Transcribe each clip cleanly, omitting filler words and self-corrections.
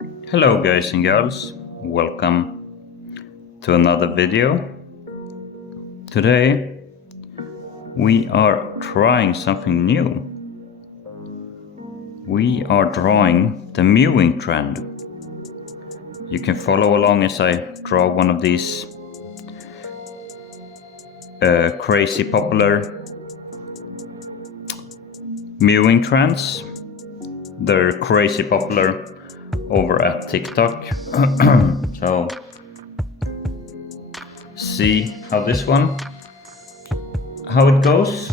Hello guys and girls, welcome to another video. Today we are trying something new. We are drawing the mewing trend. You can follow along as I draw one of these crazy popular mewing trends. They're crazy popular over at TikTok. So see how it goes.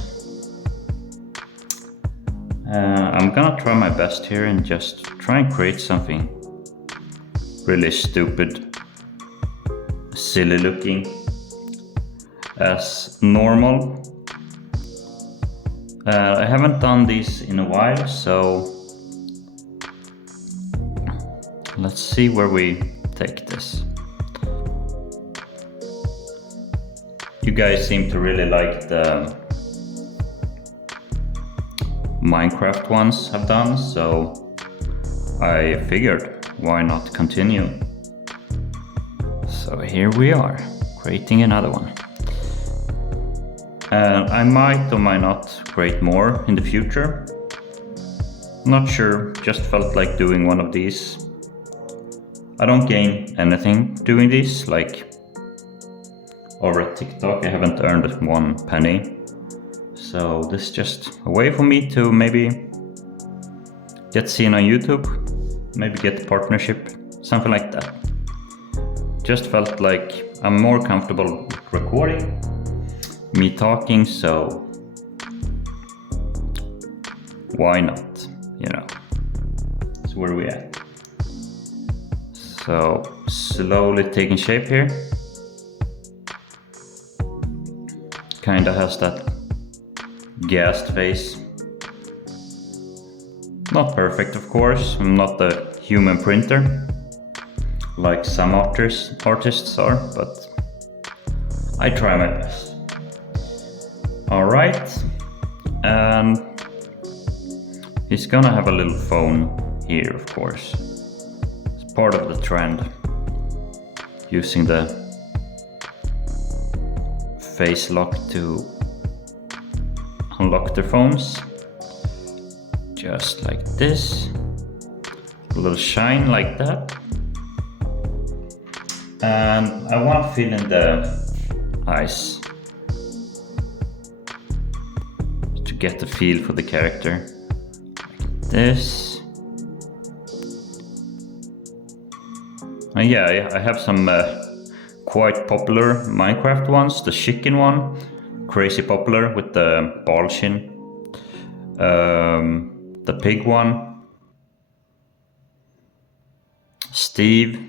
I'm gonna try my best here and just try and create something really stupid, silly looking as normal. I haven't done these in a while, so let's see where we take this. You guys seem to really like the Minecraft ones I've done, so I figured why not continue. So here we are, creating another one. I might or might not create more in the future. Not sure, just felt like doing one of these. I don't gain anything doing this, like over at TikTok I haven't earned 1 penny. So this is just a way for me to maybe get seen on YouTube, maybe get a partnership, something like that. Just felt like I'm more comfortable recording, me talking, so why not, you know. That's where we at. So slowly taking shape here. Kinda has that Ghast face. Not perfect, of course. I'm not a human printer like some artists are, but I try my best. Alright, and he's gonna have a little phone here, of course. It's part of the trend, using the face lock to unlock their phones. Just like this. A little shine like that. And I want to fill in the eyes to get the feel for the character. Like this. And yeah, I have some quite popular Minecraft ones. The chicken one, crazy popular with the ball chin. The pig one, Steve,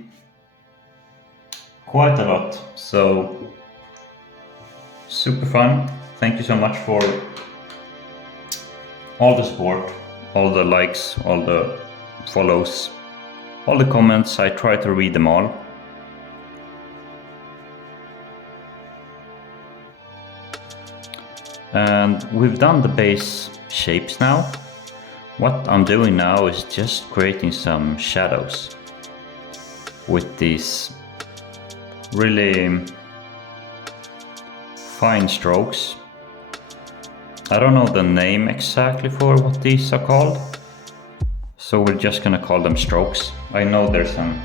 quite a lot. So super fun. Thank you so much for all the support, all the likes, all the follows, all the comments. I try to read them all. And we've done the base shapes now. What I'm doing now is just creating some shadows with these really fine strokes. I don't know the name exactly for what these are called, so we're just gonna call them strokes. I know there's an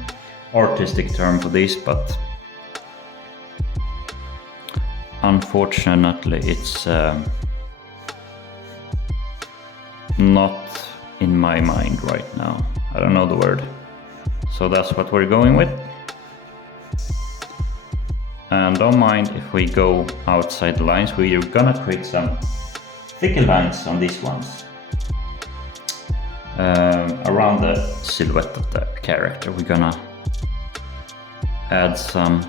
artistic term for these, but unfortunately it's not in my mind right now. I don't know the word. So that's what we're going with. And don't mind if we go outside the lines. We're gonna create some thicker lines on these ones. Around the silhouette of the character. We're gonna add some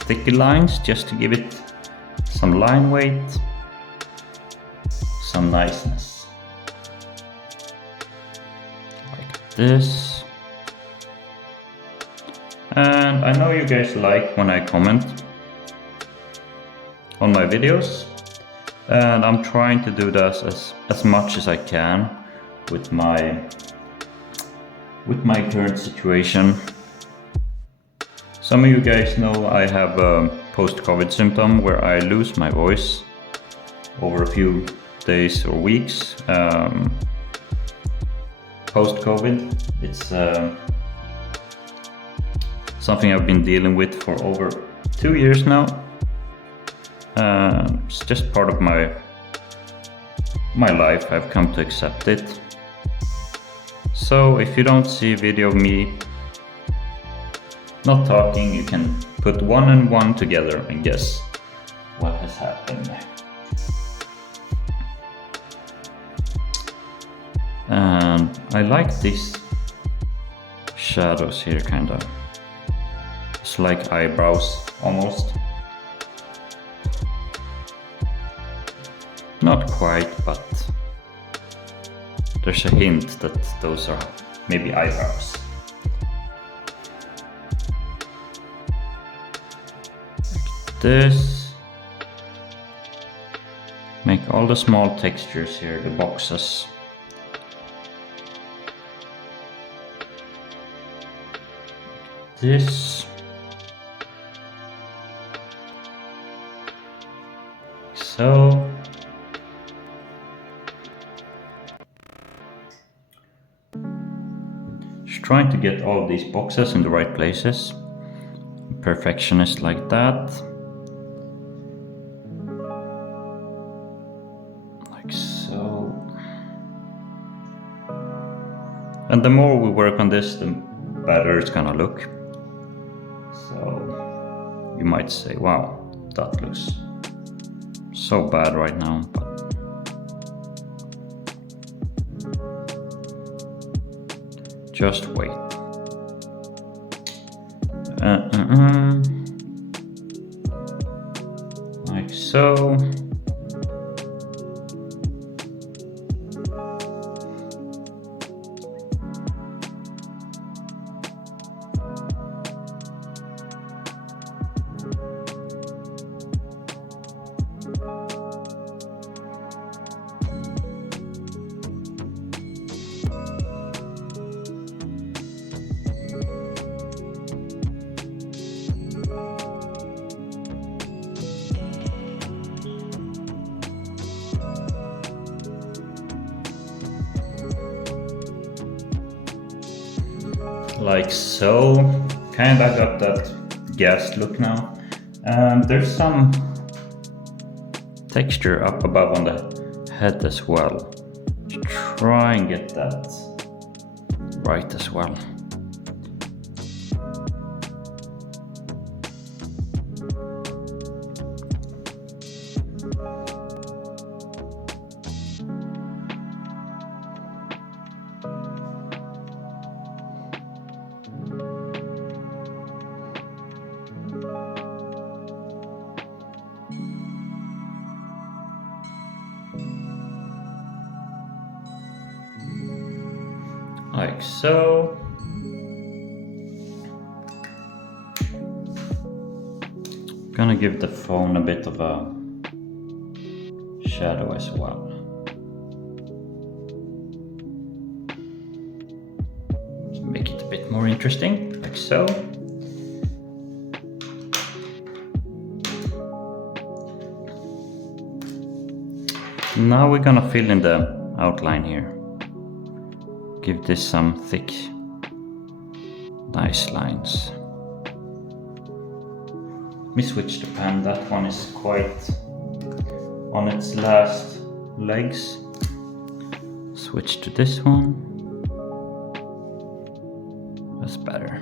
thicker lines just to give it some line weight, some niceness. This. And I know you guys like when I comment on my videos, and I'm trying to do this as much as I can with with my current situation. Some of you guys know I have a post-COVID symptom where I lose my voice over a few days or weeks. Post-COVID, it's something I've been dealing with for over 2 years now. It's just part of my life. I've come to accept it. So if you don't see a video of me not talking, you can put one and one together and guess what has happened. And I like these shadows here, kinda. It's like eyebrows, almost. Not quite, but there's a hint that those are maybe eyebrows. Like this. Make all the small textures here, the boxes. This. So. Just trying to get all of these boxes in the right places. Perfectionist like that. Like so. And the more we work on this, the better it's gonna look. So you might say, wow, that looks so bad right now, but just wait. Like so. Like so. Kinda got that Ghast look now. There's some texture up above on the head as well. Try and get that right as well. Like so. Gonna give the phone a bit of a shadow as well. Make it a bit more interesting, like so. Now we're gonna fill in the outline here. Give this some thick, nice lines. Let me switch the pen, that one is quite on its last legs. Switch to this one. That's better.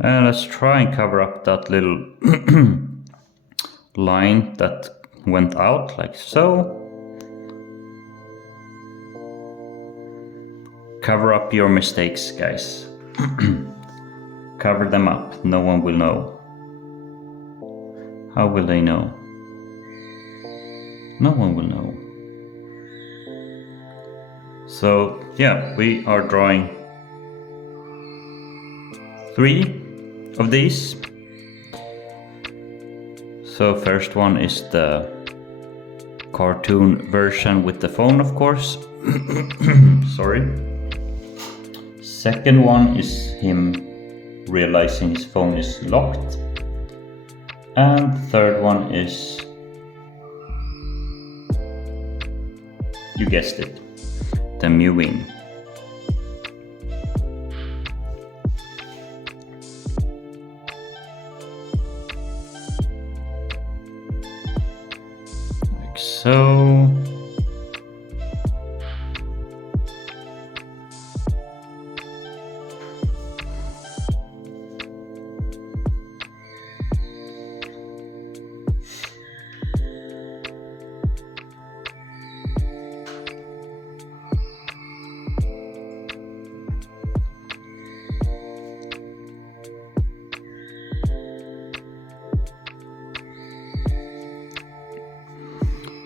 And let's try and cover up that little line that went out, like so. Cover up your mistakes, guys. Cover them up, no one will know. How will they know? No one will know. So yeah, we are drawing 3 of these. So first one is the cartoon version with the phone, of course. Sorry. Second one is him realizing his phone is locked. And third one is, you guessed it, the mewing. Like so.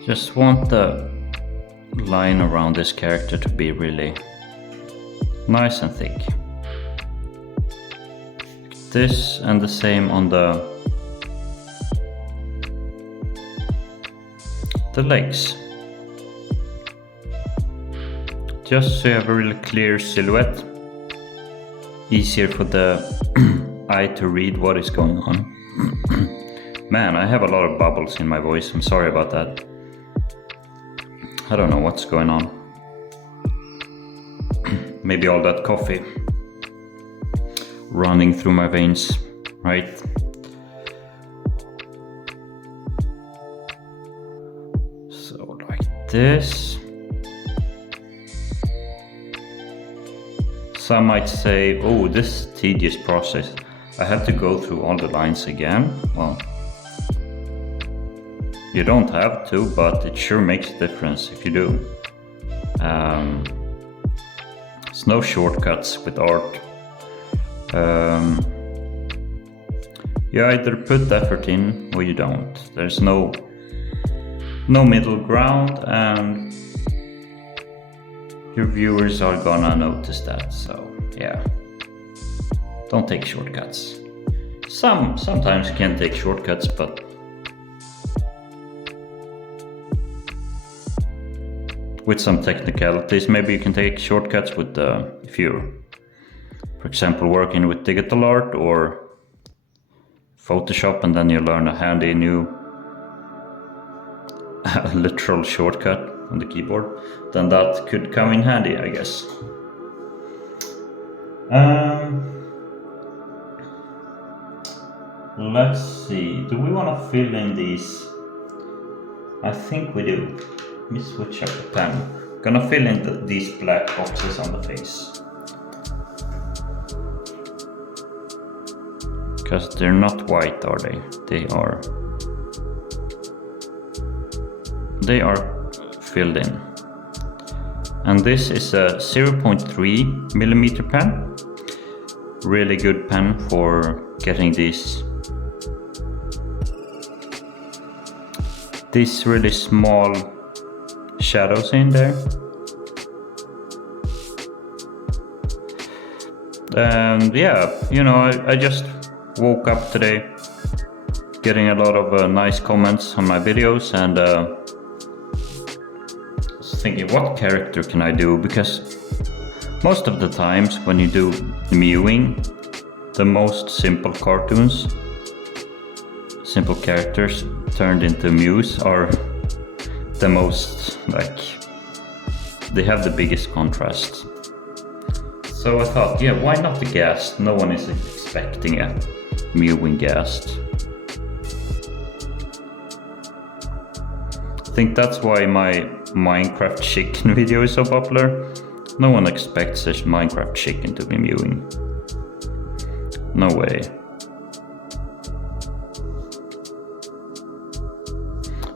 Just want the line around this character to be really nice and thick. Like this, and the same on the legs. Just so you have a really clear silhouette. Easier for the eye to read what is going on. Man, I have a lot of bubbles in my voice. I'm sorry about that. I don't know what's going on. Maybe all that coffee running through my veins, right? So like this. Some might say, oh, this tedious process. I have to go through all the lines again. Well, you don't have to, but it sure makes a difference if you do. There's no shortcuts with art. You either put effort in or you don't. There's no middle ground, and your viewers are gonna notice that. So yeah, don't take shortcuts. Sometimes you can take shortcuts, but with some technicalities, maybe you can take shortcuts with if you're, for example, working with digital art or Photoshop, and then you learn a handy new literal shortcut on the keyboard, then that could come in handy, I guess. Let's see, do we want to fill in these? I think we do. Let me switch up the pen. Gonna fill in these black boxes on the face. Because they're not white, are they? They are filled in. And this is a 0.3 millimeter pen. Really good pen for getting these really small shadows in there. And yeah, you know, I just woke up today getting a lot of nice comments on my videos, and I was thinking, what character can I do? Because most of the times when you do mewing, the most simple cartoons, simple characters turned into mews are the most, like, they have the biggest contrast. So I thought, yeah, why not the Ghast? No one is expecting a mewing Ghast. I think that's why my Minecraft chicken video is so popular. No one expects a Minecraft chicken to be mewing. No way.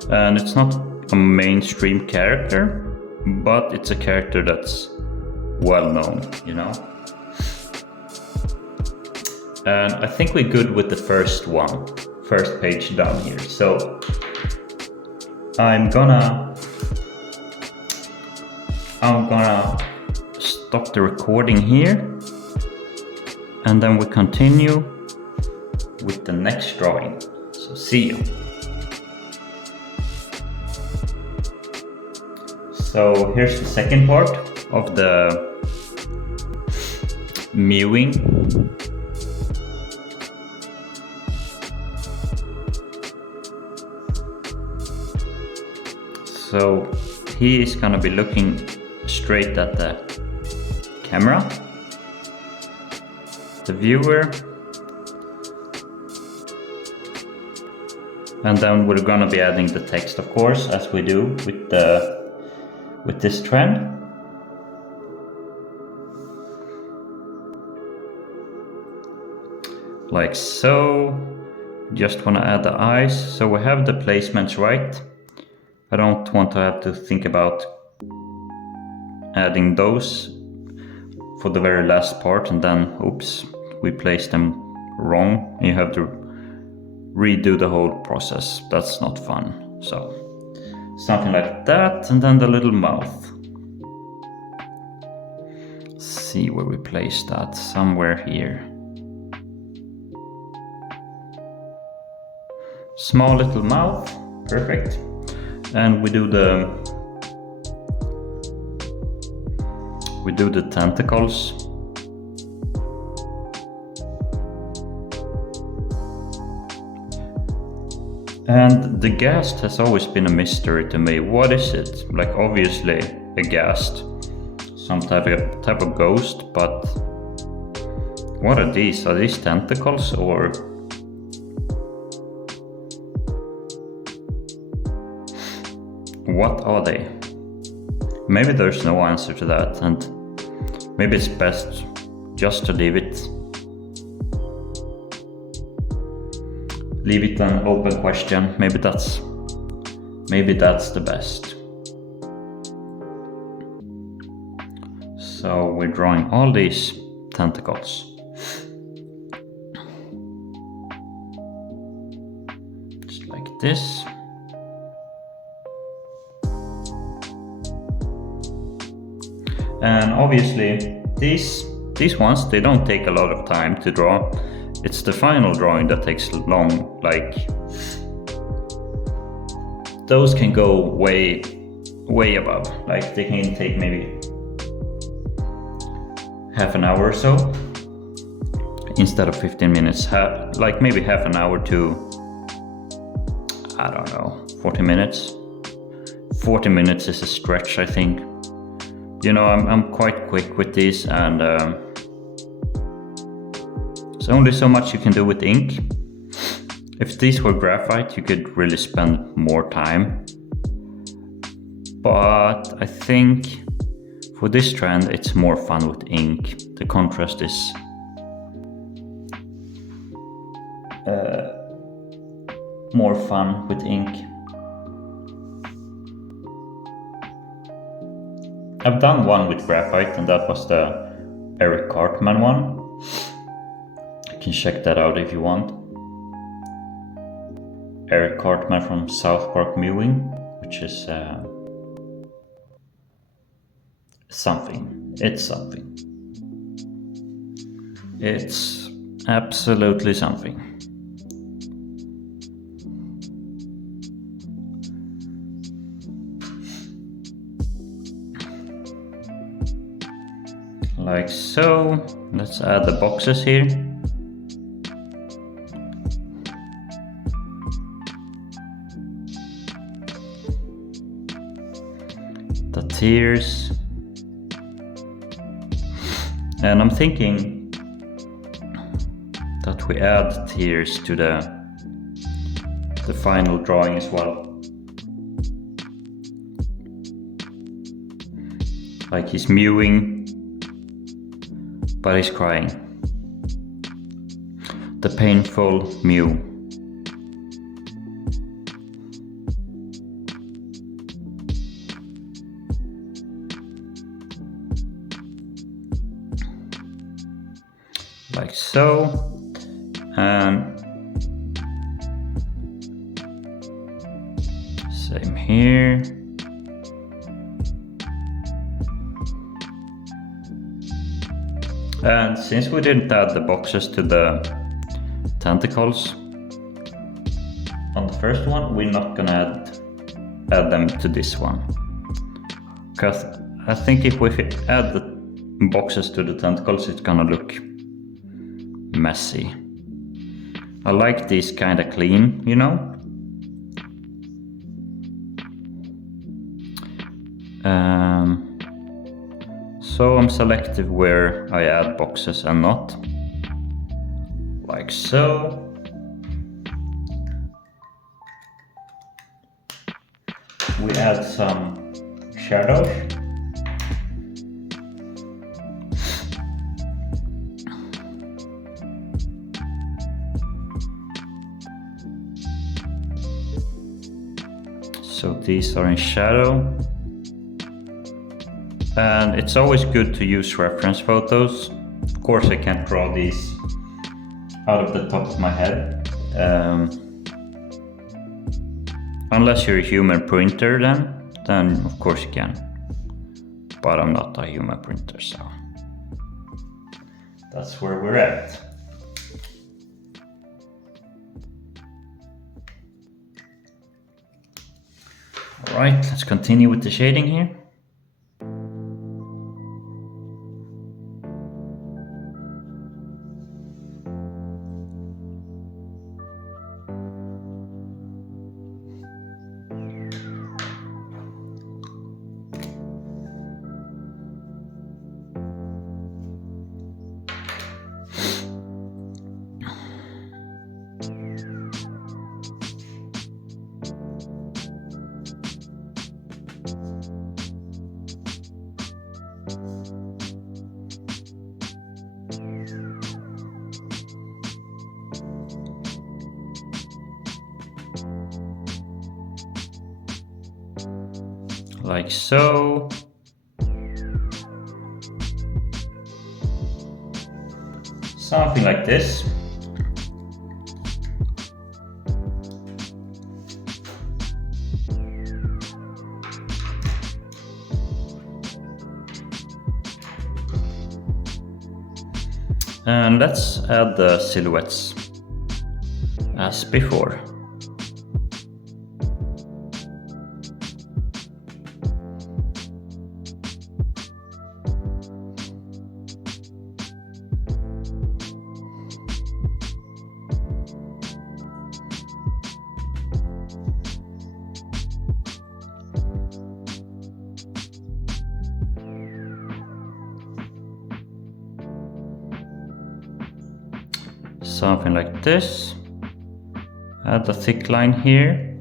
And it's not a mainstream character, but it's a character that's well known, you know. And I think we're good with the first page down here. So I'm gonna stop the recording here, and then we continue with the next drawing. So see you. So here's the second part of the mewing. So he is gonna be looking straight at the camera, the viewer, and then we're gonna be adding the text, of course, as we do with this trend. Like so. Just wanna add the eyes, so we have the placements right. I don't want to have to think about adding those for the very last part and then oops, we placed them wrong. You have to redo the whole process. That's not fun. So something like that, and then the little mouth. Let's see where we place that. Somewhere here. Small little mouth, perfect. And we do the tentacles. And the ghast has always been a mystery to me. What is it? Like obviously a ghast, some type of ghost, but what are these? Are these tentacles or? What are they? Maybe there's no answer to that, and maybe it's best just to leave it an open question. Maybe that's the best. So we're drawing all these tentacles. Just like this. And obviously these ones, they don't take a lot of time to draw. It's the final drawing that takes long. Like those can go way above. Like they can take maybe half an hour or so instead of 15 minutes. Like maybe half an hour to, I don't know, 40 minutes. 40 minutes is a stretch, I think. You know, I'm quite quick with these, and there's only so much you can do with ink. If these were graphite, you could really spend more time. But I think for this trend, it's more fun with ink. The contrast is more fun with ink. I've done one with graphite, and that was the Eric Cartman one. You can check that out if you want. Eric Cartman from South Park Mewing, which is something. It's something. It's absolutely something. Like so. Let's add the boxes here. The tears. And I'm thinking that we add tears to the final drawing as well. Like he's mewing, but he's crying. The painful mew. Like so. And same here. And since we didn't add the boxes to the tentacles on the first one, we're not gonna add them to this one. Because I think if we add the boxes to the tentacles, it's gonna look messy. I like these kind of clean, you know? So I'm selective where I add boxes and not. Like so. We add some shadows. So these are in shadow. And it's always good to use reference photos. Of course I can't draw these out of the top of my head. Unless you're a human printer then of course you can. But I'm not a human printer, so that's where we're at. Alright, let's continue with the shading here. Like so. Something like this. And let's add the silhouettes as before. Something like this. Add a thick line here.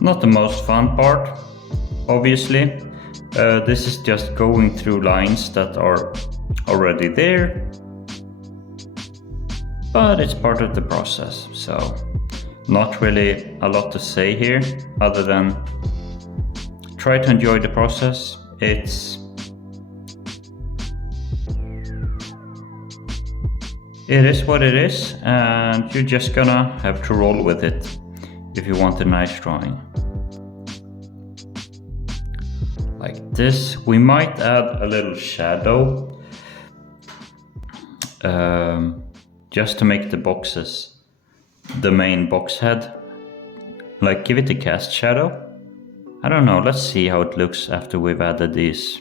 Not the most fun part, obviously. This is just going through lines that are already there. But it's part of the process, so not really a lot to say here other than try to enjoy the process. It is what it is, and you're just gonna have to roll with it if you want a nice drawing. Like this. We might add a little shadow. Just to make the boxes the main box head. Like give it a cast shadow. I don't know, let's see how it looks after we've added these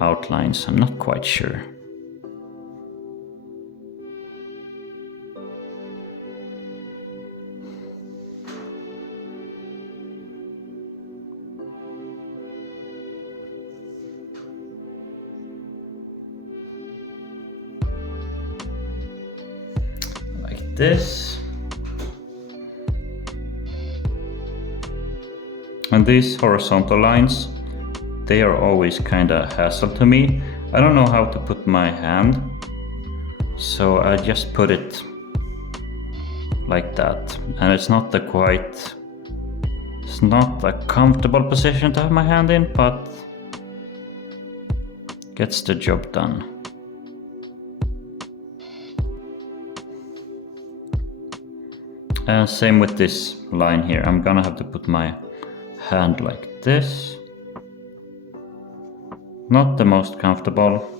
outlines. I'm not quite sure. This and these horizontal lines, they are always kind of hassle to me. I don't know how to put my hand, so I just put it like that, and it's not a comfortable position to have my hand in, but gets the job done. And same with this line here. I'm gonna have to put my hand like this. Not the most comfortable.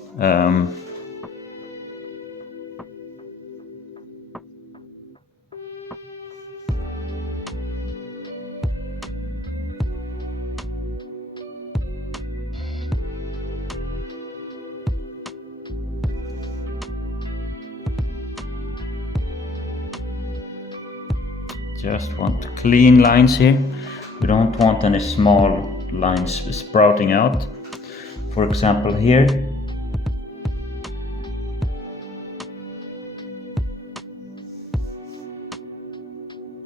Just want clean lines here. We don't want any small lines sprouting out. For example, here.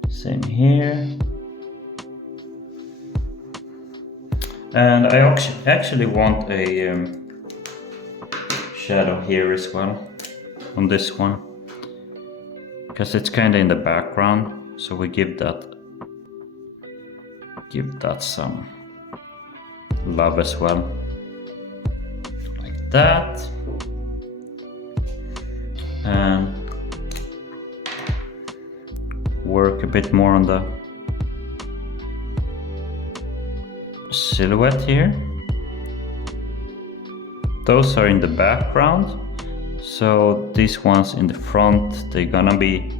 Same here. And I actually want a shadow here as well on this one, because it's kind of in the background. So we give that some love as well, like that. And work a bit more on the silhouette here. Those are in the background, so these ones in the front, they're gonna be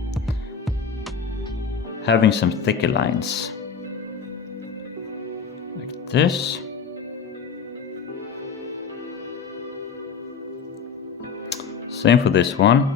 having some thicker lines like this. Same for this one.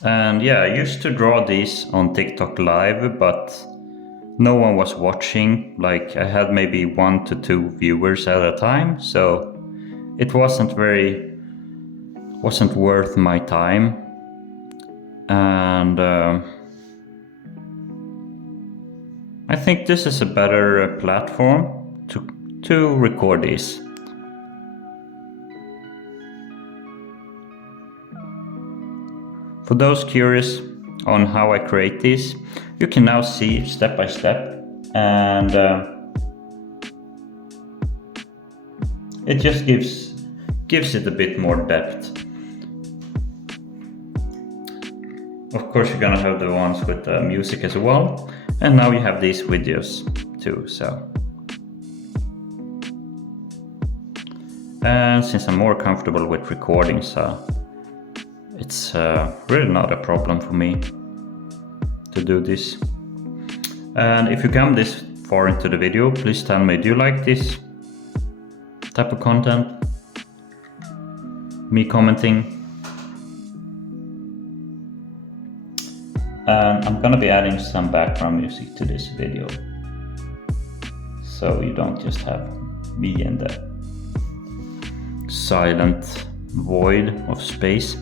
And yeah, I used to draw these on TikTok live, but no one was watching. Like, I had maybe 1 to 2 viewers at a time, so it wasn't worth my time. And I think this is a better platform to record these. For those curious on how I create these, you can now see step by step, and it just gives it a bit more depth. Of course, you're gonna have the ones with the music as well, and now you have these videos too. So, and since I'm more comfortable with recording, so it's really not a problem for me to do this. And if you come this far into the video, please tell me, do you like this type of content? Me commenting. And I'm gonna be adding some background music to this video, so you don't just have me in the silent void of space.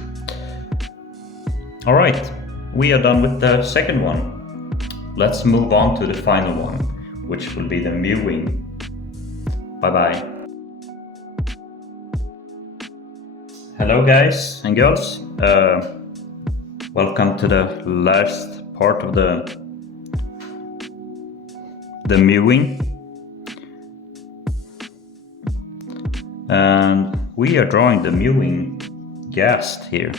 Alright, we are done with the second one. Let's move on to the final one, which will be the mewing. Bye bye. Hello guys and girls. Welcome to the last part of the mewing. And we are drawing the mewing Ghast here,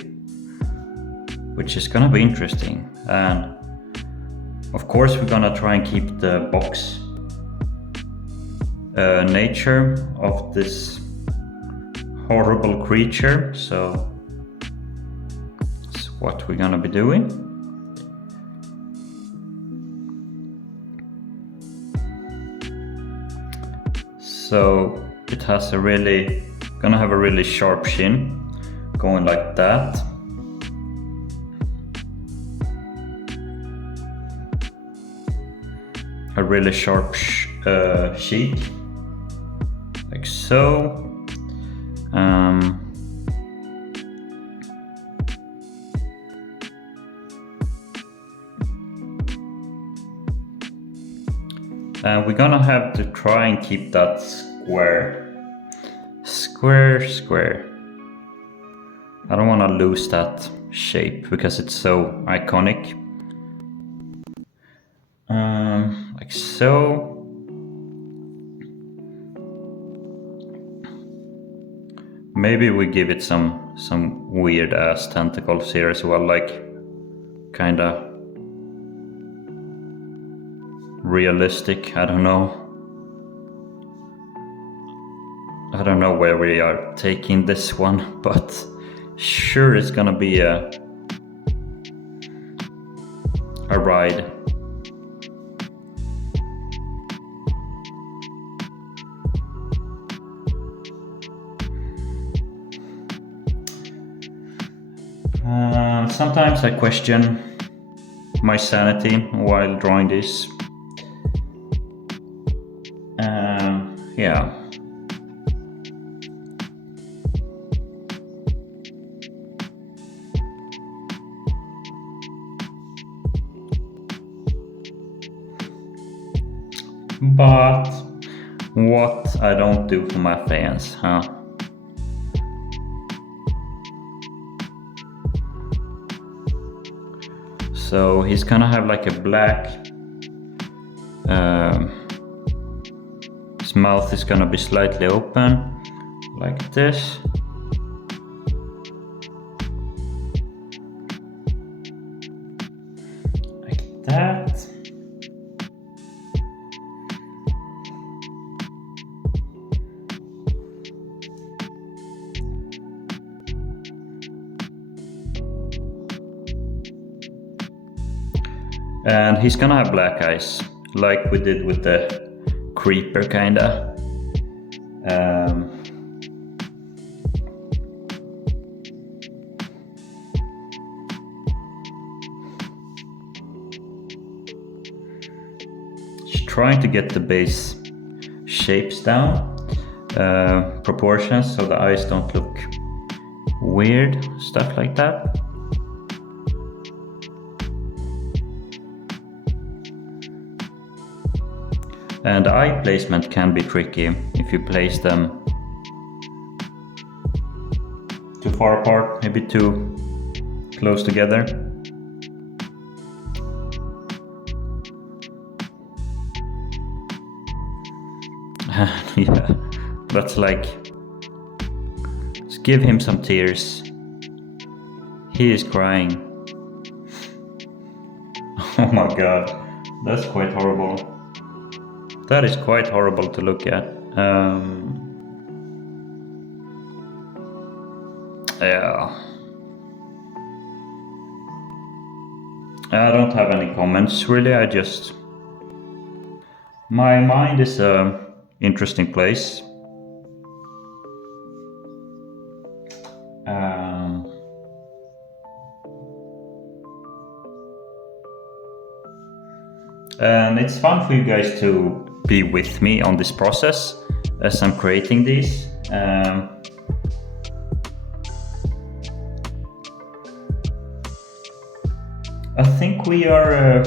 which is gonna be interesting. And of course we're gonna try and keep the box nature of this horrible creature, so it's what we're gonna be doing. So it has gonna have a really sharp chin, going like that. A really sharp cheek, like so. And we're gonna have to try and keep that square. I don't want to lose that shape because it's so iconic. Like so. Maybe we give it some weird ass tentacles here as well, like kinda realistic. I don't know. I don't know where we are taking this one, but sure it's gonna be a ride. Sometimes I question my sanity while drawing this. Yeah. But what I don't do for my fans, huh? So he's gonna have like a black. His mouth is gonna be slightly open, like this. Like that. And he's gonna have black eyes, like we did with the creeper, kinda. Just trying to get the base shapes down, proportions, so the eyes don't look weird, stuff like that. And eye placement can be tricky if you place them too far apart, maybe too close together. Yeah, that's like, just give him some tears. He is crying. Oh my god, that's quite horrible. That is quite horrible to look at. Yeah. I don't have any comments really. My mind is a interesting place. And it's fun for you guys to be with me on this process as I'm creating these. I think we're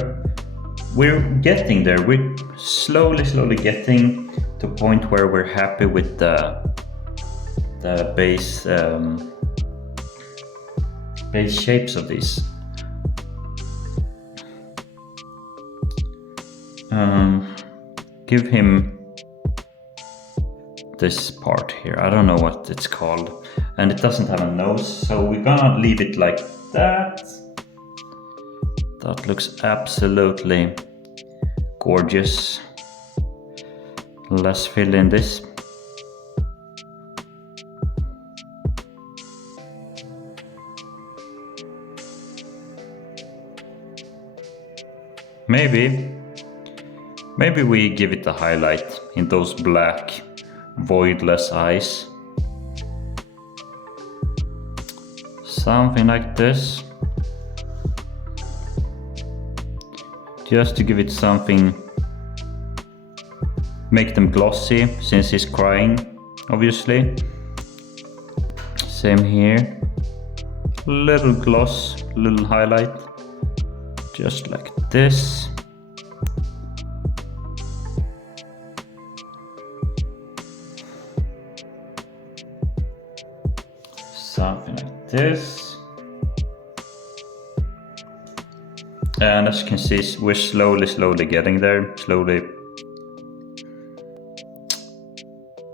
getting there. We're slowly getting to a point where we're happy with the base shapes of these. Give him this part here. I don't know what it's called, and it doesn't have a nose, so we're gonna leave it like that. That looks absolutely gorgeous. Let's fill in this. Maybe we give it a highlight in those black, voidless eyes. Something like this. Just to give it something, make them glossy, since he's crying, obviously. Same here. Little gloss, little highlight. Just like this. Something like this. And as you can see, we're slowly getting there.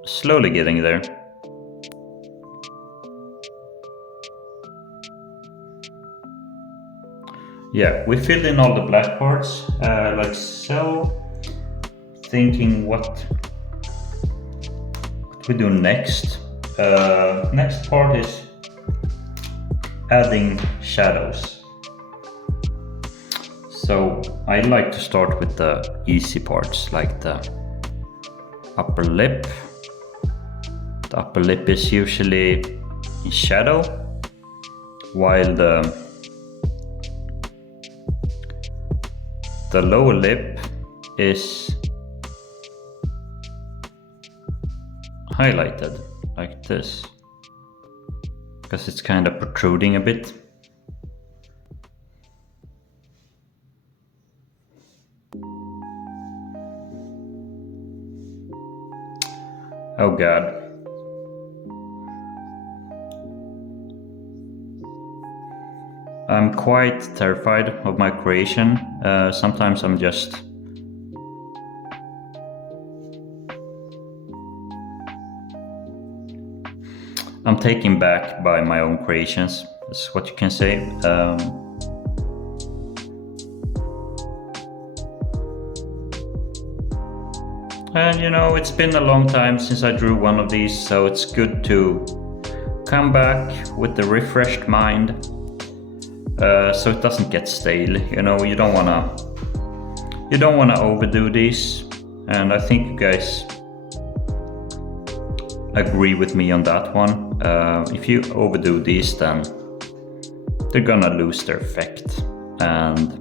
Slowly getting there. Yeah, we filled in all the black parts, like so. Thinking what we do next. Next part is adding shadows. So I like to start with the easy parts, like the upper lip. The upper lip is usually in shadow, while the lower lip is highlighted like this, because it's kind of protruding a bit. Oh god. I'm quite terrified of my creation. Sometimes I'm taken back by my own creations. That's what you can say. And you know, it's been a long time since I drew one of these, so it's good to come back with the refreshed mind, so it doesn't get stale. You know, you don't wanna overdo these, and I think you guys agree with me on that one. If you overdo these, then they're gonna lose their effect and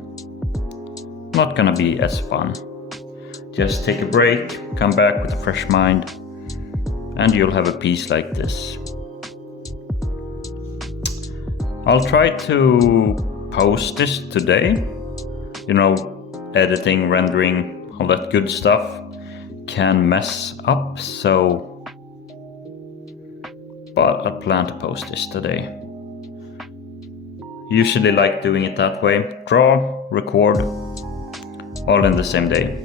not gonna be as fun. Just take a break, come back with a fresh mind, and you'll have a piece like this. I'll try to post this today. You know, editing, rendering, all that good stuff can mess up, but I plan to post this today. Usually like doing it that way. Draw, record, all in the same day.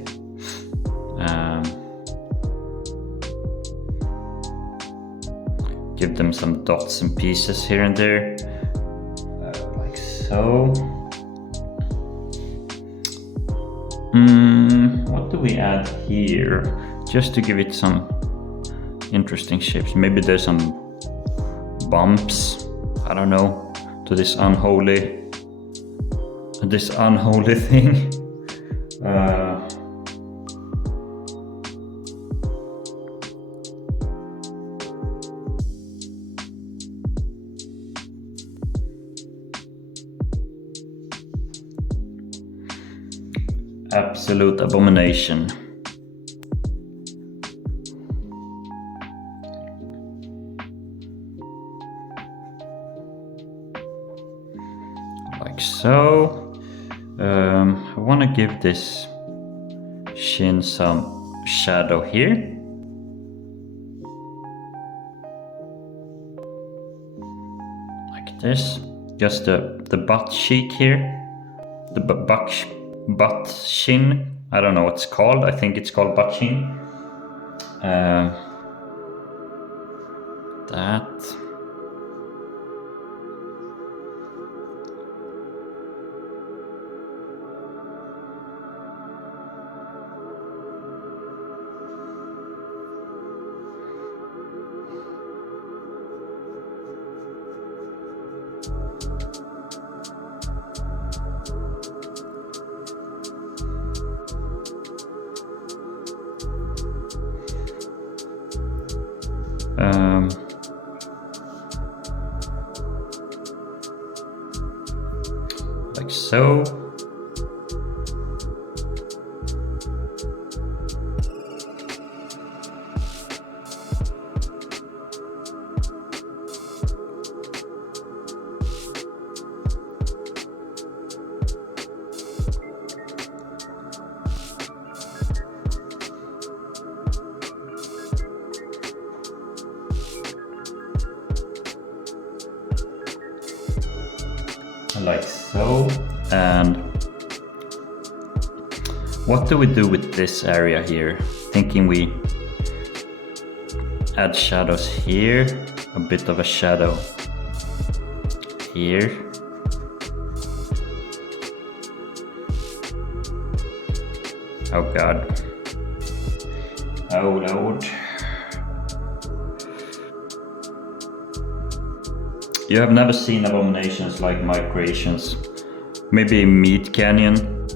Give them some dots and pieces here and there, like so. What do we add here? Just to give it some interesting shapes. Maybe there's some bumps, I don't know, to this unholy thing. Absolute abomination. Like so. I want to give this shin some shadow here. Like this. Just the butt cheek here. The butt shin. I don't know what it's called. I think it's called butt shin. That. Like so. Like so. And what do we do with this area here? Thinking we add shadows here, a bit of a shadow here. Oh God. Oh Lord. You have never seen abominations like my creations. Maybe Meat Canyon.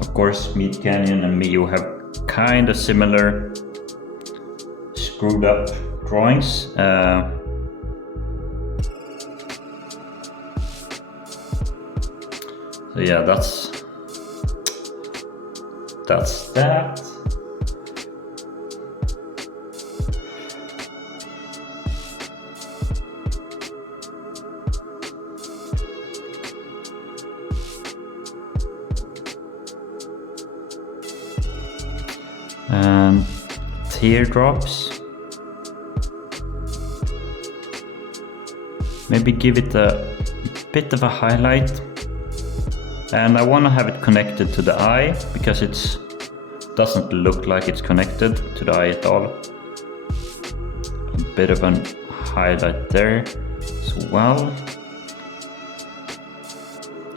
Of course, Meat Canyon and me, you have kind of similar screwed up drawings. So yeah, that's that. And teardrops. Maybe give it a bit of a highlight. And I want to have it connected to the eye because it doesn't look like it's connected to the eye at all. A bit of a highlight there as well.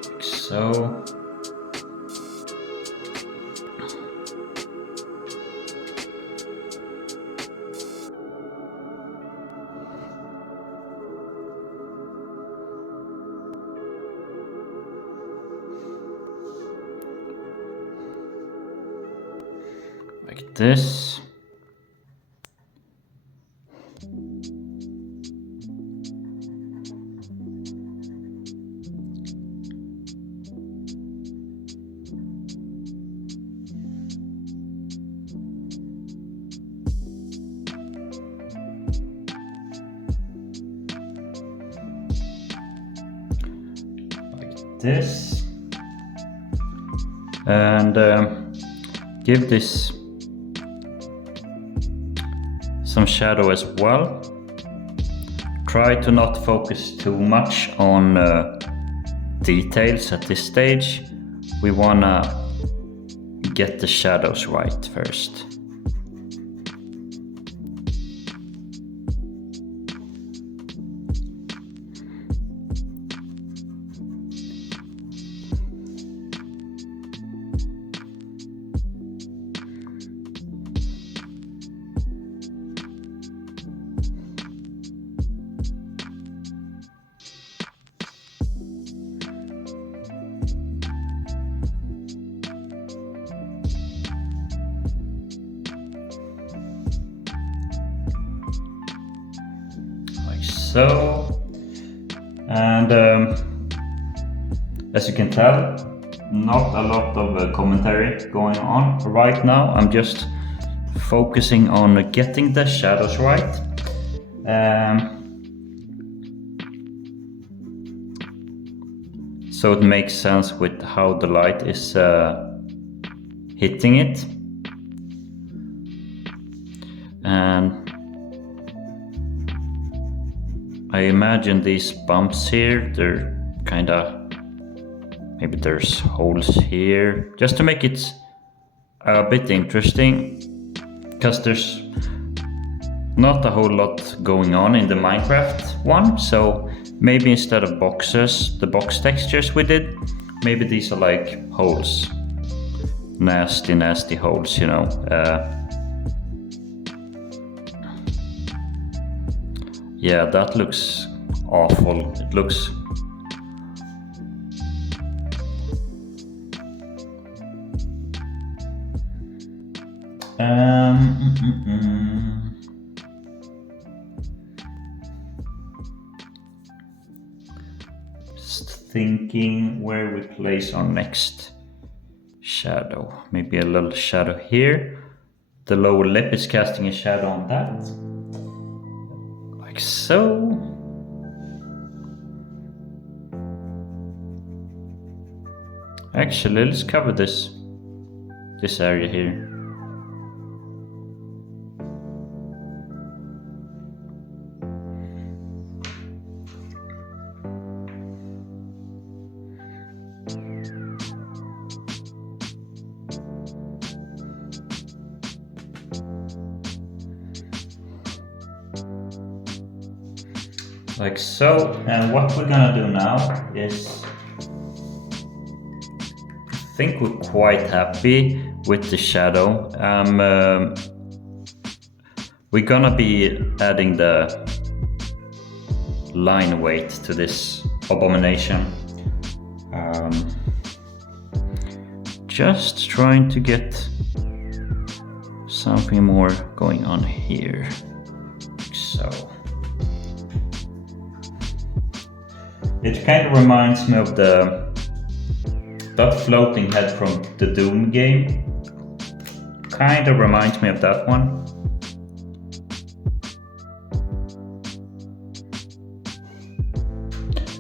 Like so. Like this. Like this. And give this some shadow as well. Try to not focus too much on details at this stage. We wanna get the shadows right first. So, and as you can tell, not a lot of commentary going on right now. I'm just focusing on getting the shadows right. So it makes sense with how the light is hitting it. And I imagine these bumps here, they're kinda, maybe there's holes here, just to make it a bit interesting, because there's not a whole lot going on in the Minecraft one, so maybe instead of boxes, the box textures we did, maybe these are like holes. Nasty holes, you know. Yeah, that looks awful. It looks... Just thinking where we place our next shadow. Maybe a little shadow here. The lower lip is casting a shadow on that. Like so. Actually, let's cover this area here. Like so, and what we're gonna do now is, I think we're quite happy with the shadow. We're gonna be adding the line weight to this abomination. Just trying to get something more going on here. So it kind of reminds me of that floating head from the Doom game. Kind of reminds me of that one.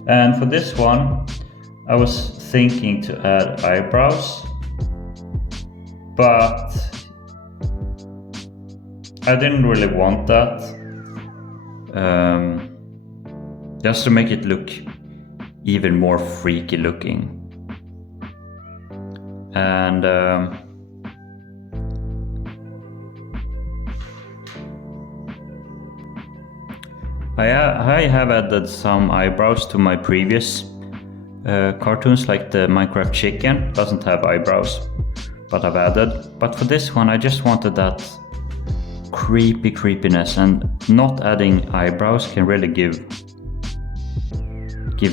And for this one, I was thinking to add eyebrows, but I didn't really want that. Just to make it look even more freaky looking. And I have added some eyebrows to my previous cartoons, like the Minecraft chicken doesn't have eyebrows, but I've added. But for this one, I just wanted that creepiness, and not adding eyebrows can really give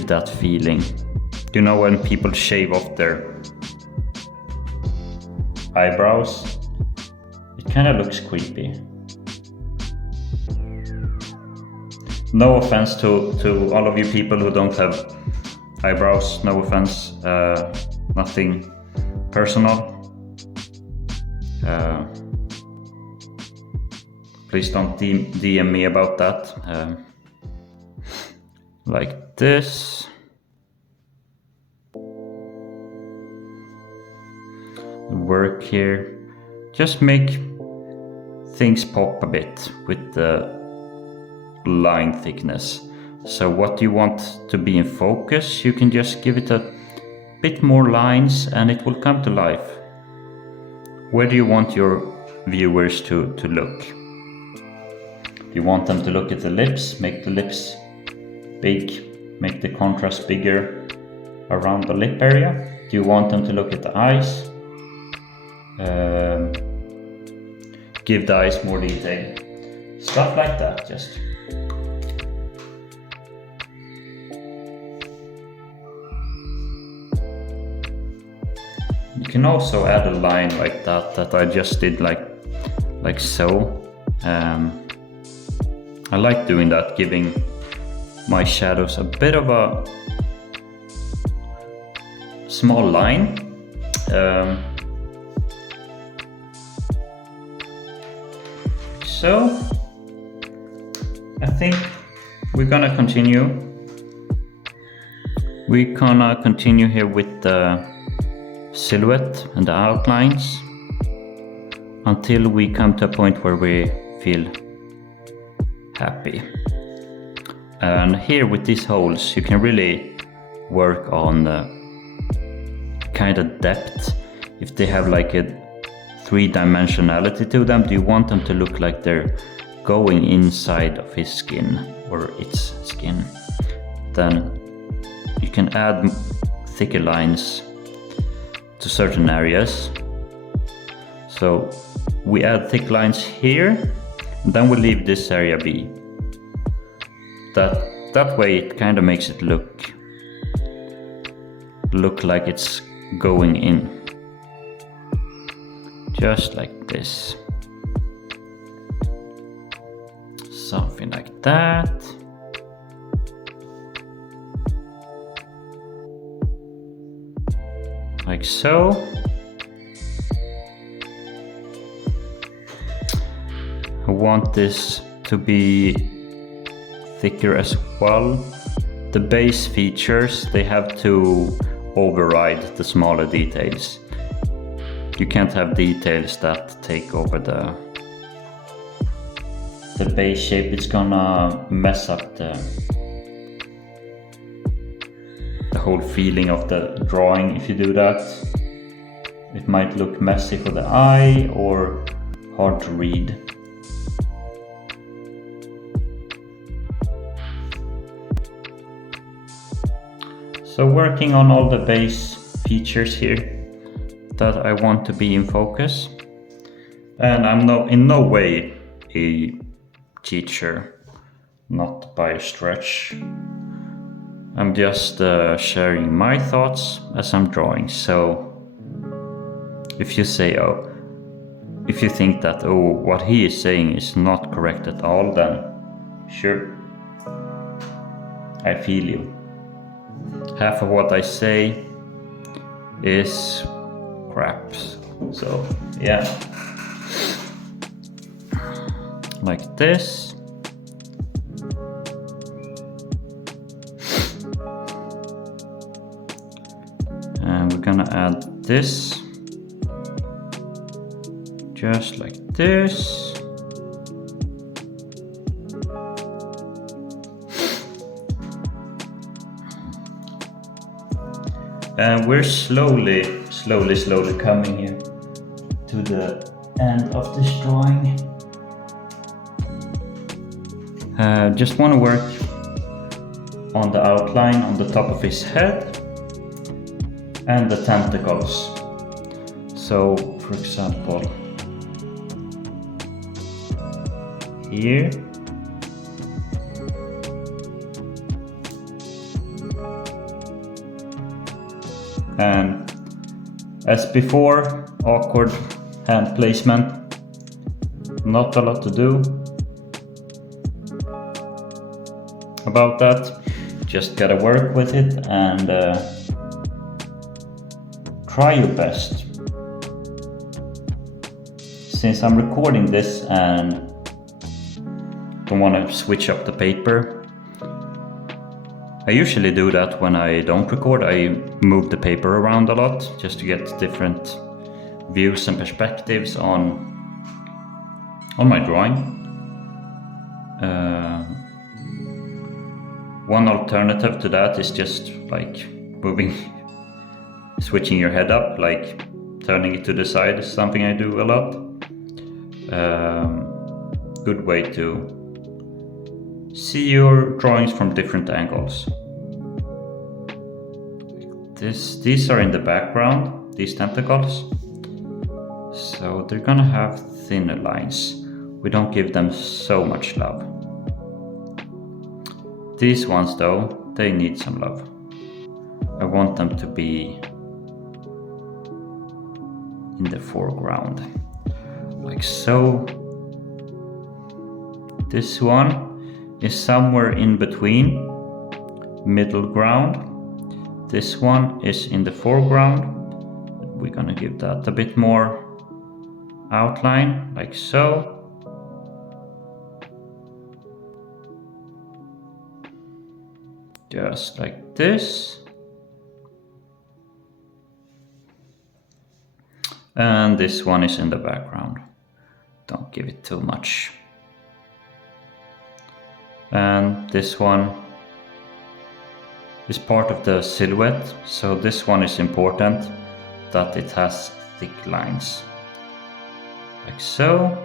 that feeling. You know, when people shave off their eyebrows, it kind of looks creepy. No offense to all of you people who don't have eyebrows, no offense, nothing personal. Please don't DM me about that. Like this. Work here. Just make things pop a bit with the line thickness. So what you want to be in focus, you can just give it a bit more lines and it will come to life. Where do you want your viewers to look? You want them to look at the lips, make the lips big, make the contrast bigger around the lip area. Do you want them to look at the eyes? Give the eyes more detail. Stuff like that, just. You can also add a line like that I just did like so. I like doing that, giving my shadows a bit of a small line. So I think we're gonna continue. We're gonna continue here with the silhouette and the outlines until we come to a point where we feel happy. And here with these holes you can really work on kind of depth. If they have like a three-dimensionality to them, do you want them to look like they're going inside of his skin or its skin, then you can add thicker lines to certain areas. So we add thick lines here, and then we leave this area be. That way it kind of makes it look like it's going in. Just like this. Something like that. Like so. I want this to be thicker as well. The base features, they have to override the smaller details. You can't have details that take over the base shape. It's gonna mess up the whole feeling of the drawing if you do that. It might look messy for the eye or hard to read. So working on all the base features here that I want to be in focus. And I'm in no way a teacher, not by a stretch. I'm just sharing my thoughts as I'm drawing. So if you say, if you think that, what he is saying is not correct at all, then sure, I feel you. Half of what I say is crap. So yeah, like this. And we're gonna add this, just like this. And we're slowly coming here to the end of this drawing. Just want to work on the outline on the top of his head and the tentacles. So, for example, here. And as before, awkward hand placement, not a lot to do about that, just gotta work with it and try your best. Since I'm recording this and don't want to switch up the paper, I usually do that when I don't record. I move the paper around a lot just to get different views and perspectives on my drawing. One alternative to that is just like switching your head up, like turning it to the side is something I do a lot. Good way to see your drawings from different angles. These are in the background, these tentacles. So they're gonna have thinner lines. We don't give them so much love. These ones though, they need some love. I want them to be in the foreground, like so. This one is somewhere in between, middle ground. This one is in the foreground. We're gonna give that a bit more outline, like so. Just like this. And this one is in the background. Don't give it too much. And this one is part of the silhouette, so this one is important that it has thick lines, like so.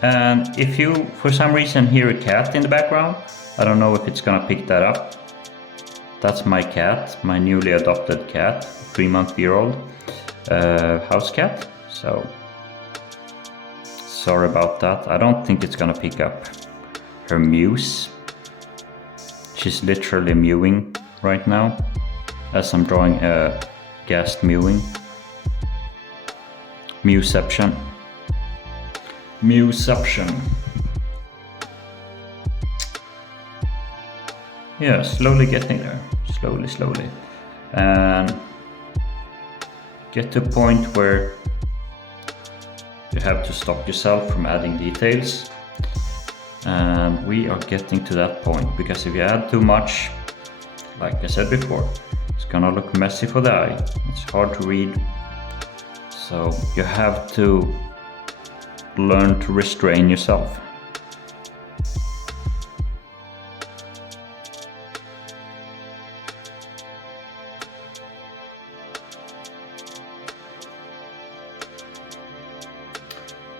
And if you for some reason hear a cat in the background, I don't know if it's gonna pick that up. That's my cat, my newly adopted cat, 3-month-old house cat. So sorry about that. I don't think it's gonna pick up her mews. She's literally mewing right now as I'm drawing a Ghast mewing. Mewception. Mewception. Yeah, slowly getting there. Slowly. And get to a point where you have to stop yourself from adding details. And we are getting to that point, because if you add too much, like I said before, it's gonna look messy for the eye. It's hard to read. So you have to learn to restrain yourself.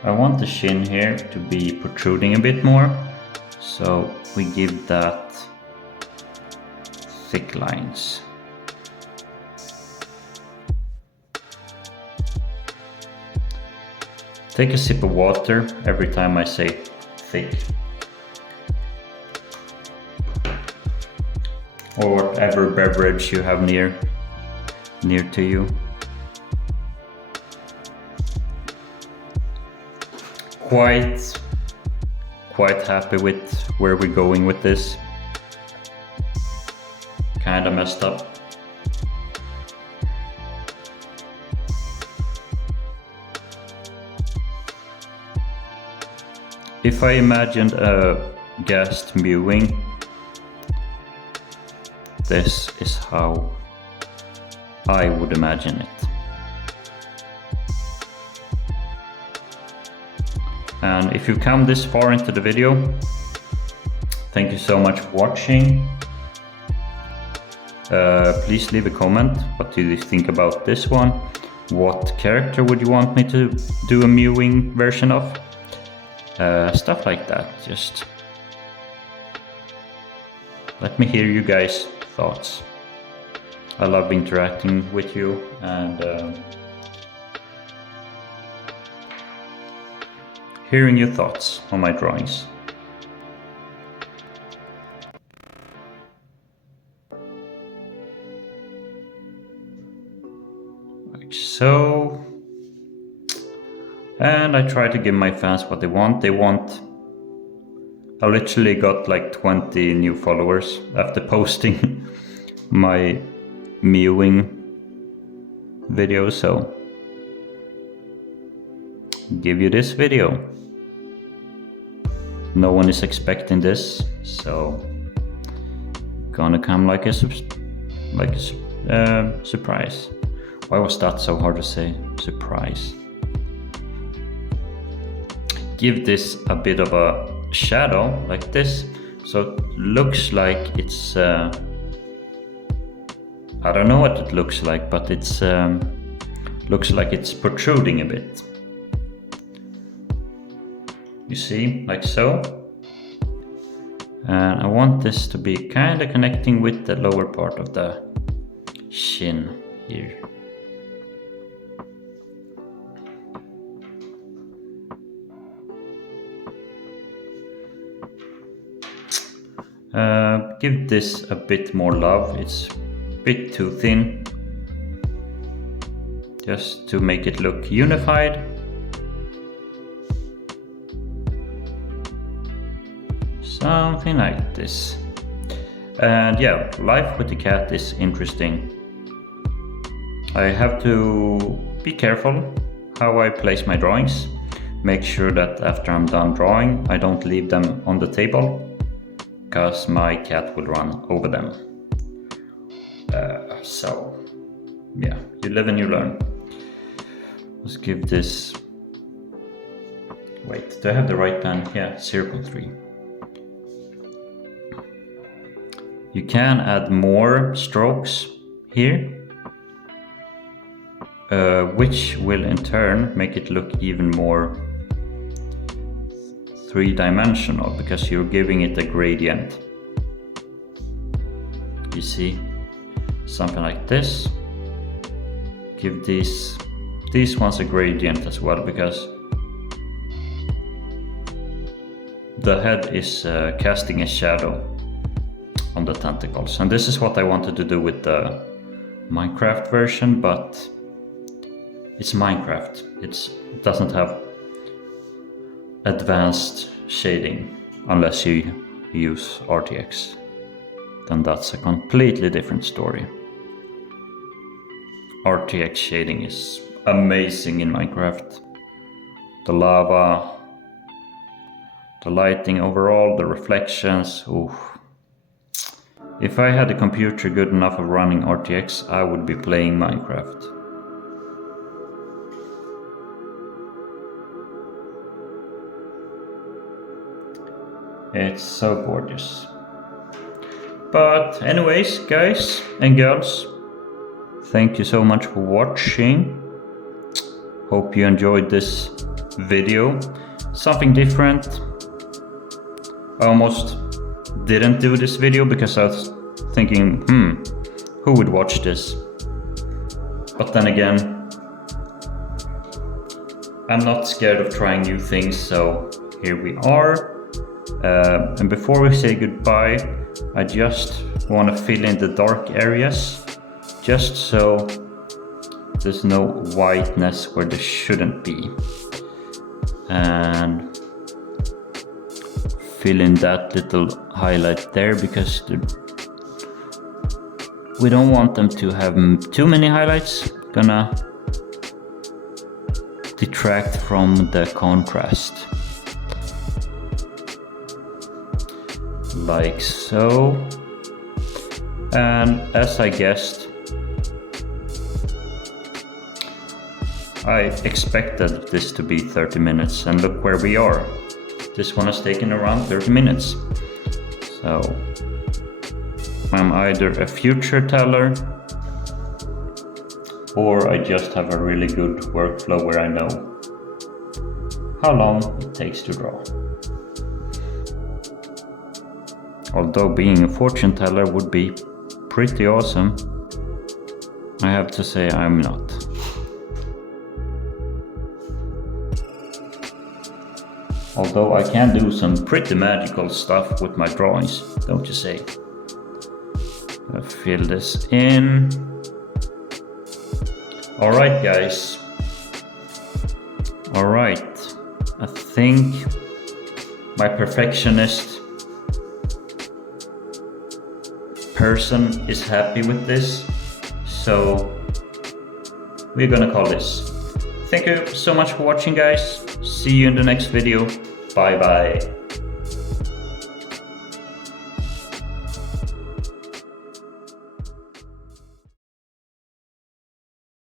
I want the chin here to be protruding a bit more, So we give that thick lines. Take a sip of water every time I say thick. Or whatever beverage you have near to you. Quite happy with where we're going with this. Kinda messed up. If I imagined a ghast mewing, this is how I would imagine it. And if you've come this far into the video, thank you so much for watching. Please leave a comment. What do you think about this one? What character would you want me to do a mewing version of? Stuff like that. Just let me hear you guys' thoughts. I love interacting with you and hearing your thoughts on my drawings. Like so. And I try to give my fans what they want. I literally got like 20 new followers after posting my mewing video, so give you this video. No one is expecting this, so gonna come like a surprise. Why was that so hard to say? Surprise. Give this a bit of a shadow like this, so it looks like it's I don't know what it looks like, but it's looks like it's protruding a bit. You see, like so. And I want this to be kind of connecting with the lower part of the chin here. Give this a bit more love. It's a bit too thin. Just to make it look unified. Something like this. And yeah, life with the cat is interesting. I have to be careful how I place my drawings. Make sure that after I'm done drawing, I don't leave them on the table, because my cat will run over them. So yeah, you live and you learn. Let's give this, wait, do I have the right pen? Yeah, 0.3. You can add more strokes here, which will in turn make it look even more three-dimensional, because you're giving it a gradient. You see, something like this. Give these ones a gradient as well, because the head is casting a shadow on the tentacles. And this is what I wanted to do with the Minecraft version, but it's Minecraft. It doesn't have advanced shading unless you use RTX. Then that's a completely different story. RTX shading is amazing in Minecraft. The lava, the lighting overall, the reflections. Ooh. If I had a computer good enough of running RTX, I would be playing Minecraft. It's so gorgeous. But anyways, guys and girls, thank you so much for watching. Hope you enjoyed this video. Something different. I almost didn't do this video because I was thinking, who would watch this? But then again, I'm not scared of trying new things, so here we are. And before we say goodbye, I just want to fill in the dark areas, just so there's no whiteness where there shouldn't be. And fill in that little highlight there, because we don't want them to have too many highlights. Gonna detract from the contrast. Like so. And as I guessed, I expected this to be 30 minutes, and look where we are. This one has taken around 30 minutes. So I'm either a future teller, or I just have a really good workflow where I know how long it takes to draw. Although being a fortune teller would be pretty awesome, I have to say I'm not. Although I can do some pretty magical stuff with my drawings, don't you say? I'll fill this in. Alright guys. Alright. I think my perfectionist person is happy with this, so we're gonna call this. Thank you so much for watching, guys. See you in the next video. Bye bye.